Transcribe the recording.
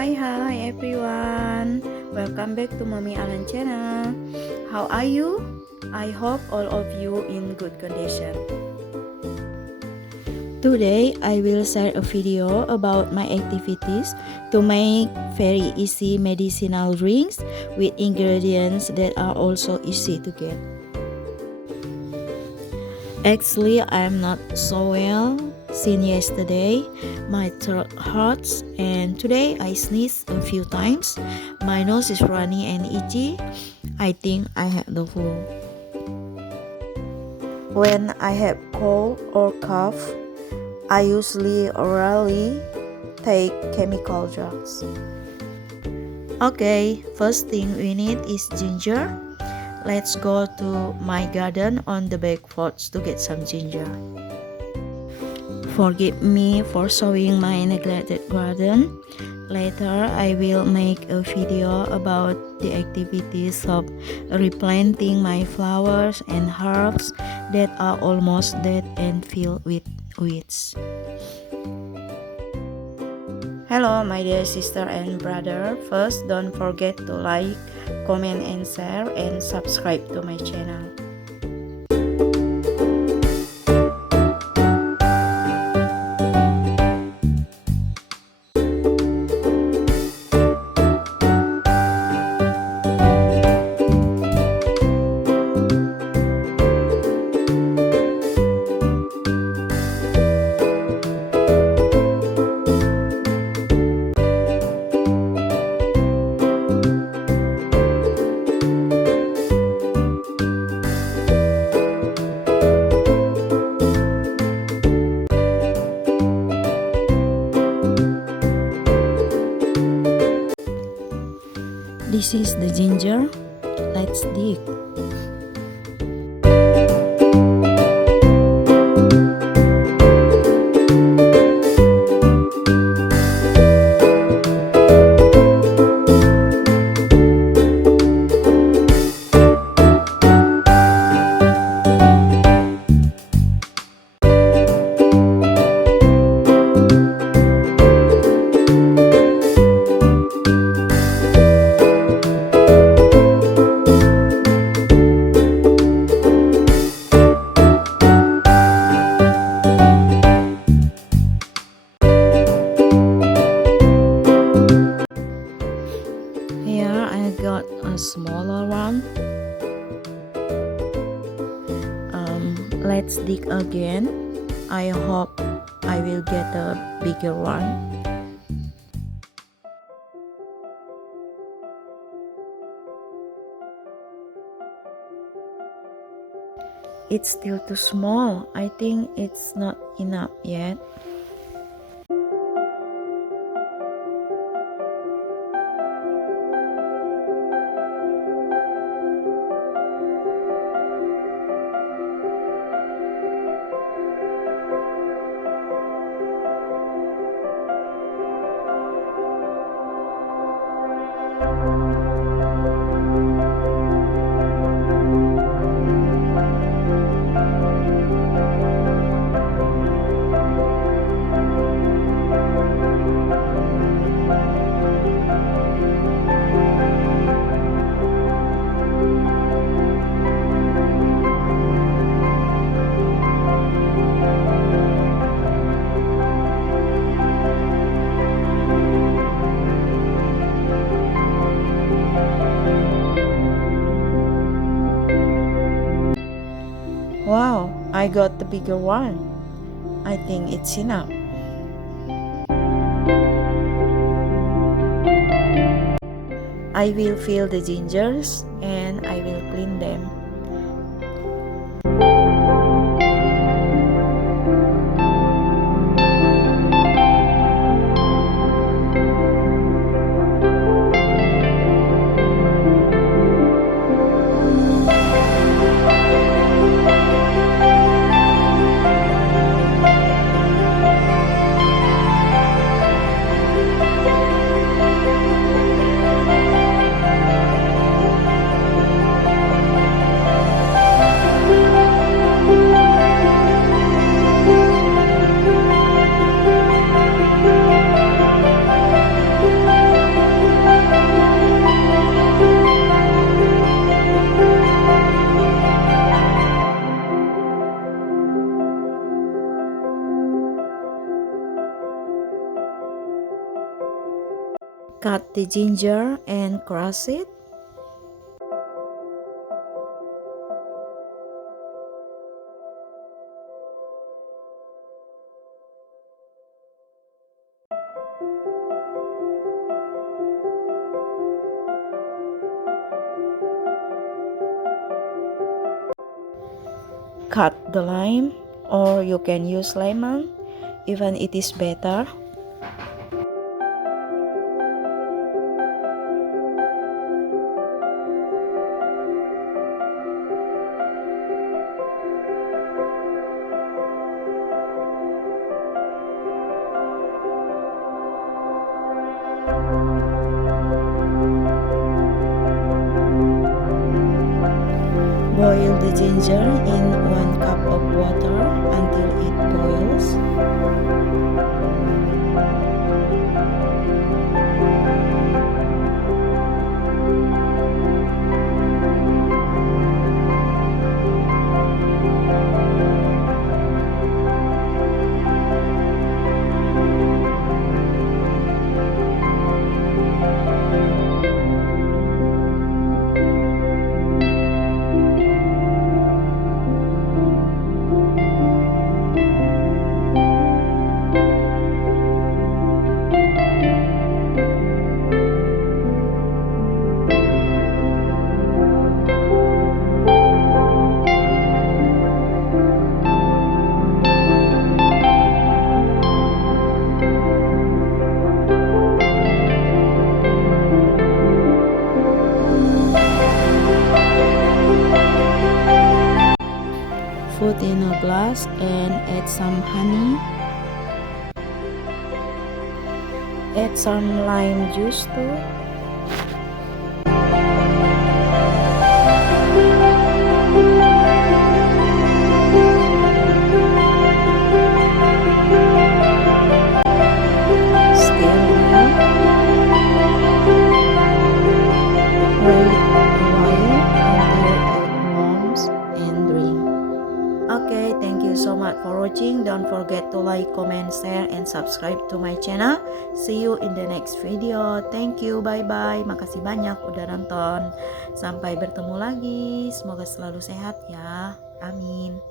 Hi everyone. Welcome back to Mommy Alan channel. How are you? I hope all of you in good condition. Today I will share a video about my activities to make very easy medicinal drinks with ingredients that are also easy to get. Actually, I am not so well since yesterday. My throat hurts and today I sneezed a few times. My nose is runny and itchy. I think I have the flu. When I have cold or cough, I usually orally take chemical drugs. Okay, first thing we need is ginger. Let's go to my garden on the back porch to get some ginger. Forgive me for showing my neglected garden. Later, I will make a video about the activities of replanting my flowers and herbs that are almost dead and filled with weeds. Hello my dear sister and brother. First, don't forget to like, comment and share and subscribe to my channel. This is the ginger. Let's dig. Here I got a smaller one. Let's dig again. I hope I will get a bigger one. It's still too small. I think it's not enough yet. Wow, I got the bigger one. I think it's enough. I will fill the gingers and I will clean them. Cut the ginger and crush it. Cut the lime, or you can use lemon, even it is better. Boil the ginger in 1 cup of water until it boils. Put in a glass and add some honey. Add some lime juice too. Stir well. Wait a while until it warms and drink. Okay, thank you so much for watching. Don't forget to like, comment, share, and subscribe to my channel. See you in the next video. Thank you, bye-bye. Makasih banyak udah nonton. Sampai bertemu lagi. Semoga selalu sehat ya. Amin.